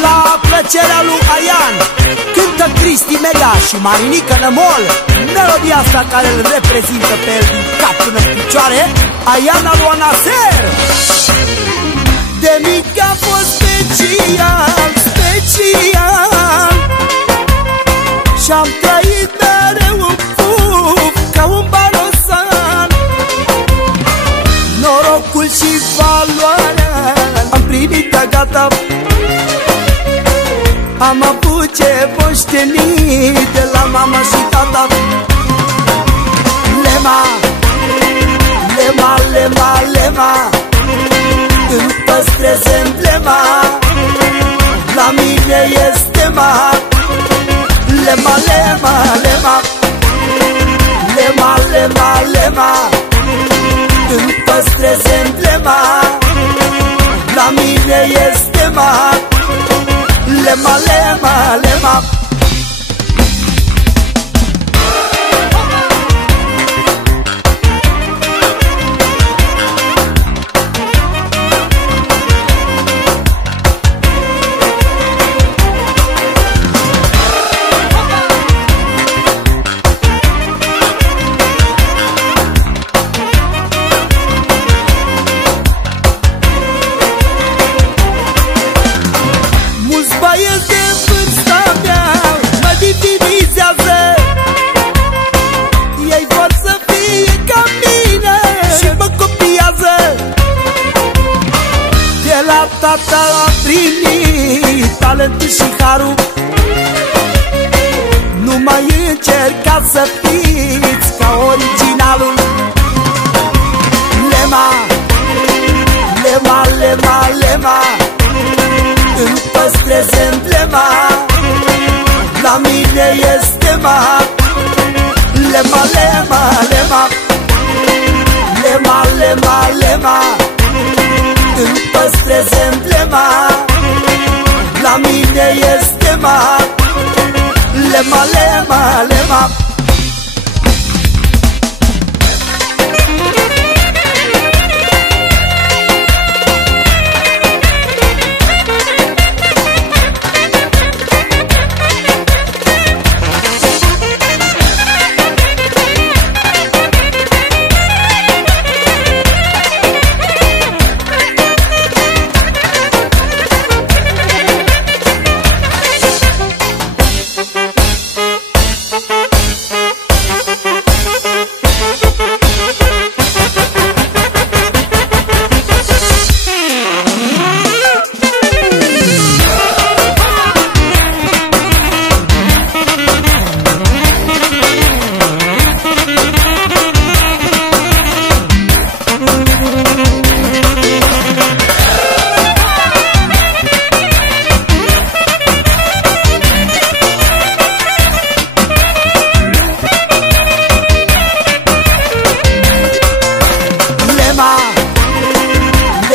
La plăcerea lui Aian cântă Cristi Mega și Marinică Nămol. Melodia asta care îl reprezintă pe el din cap până în picioare, Aian al lui Naser. De mic a fost special, special, și-am trăit mereu în puf ca un barosan. Norocul și valoarea am primit de gata. Am avut ce moștenit de la mama și tata. Lema, lema, lema, lema, îmi păstrez emblema, la mine este ma. Lema, lema, lema, lema, lema, lema, îmi păstrez emblema, la mine este ma. Lema, lema, lema. Băieți de vârsta mea mă divinizează. Ei vor să fie ca mine și mă copiază. De la tata am primit talentul și harul. Nu mai încercați să fiți ca originalul. Lema, lema, lema, lema, îmi păstrez emblema, la mine este ma. Lema, lema, lema, lema, lema, lema, îmi păstrez emblema, la mine este ma. Lema, lema, lema.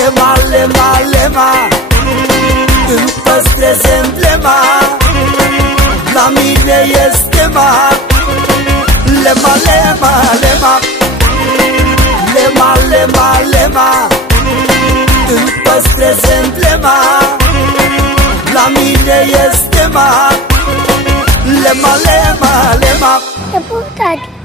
Lema, lema, lema, îmi păstrez emblema, la mine este ma. Lema, lema, lema, lema, lema, lema, îmi păstrez emblema, la mine este ma. Lema, lema, lema. Te pup, tati.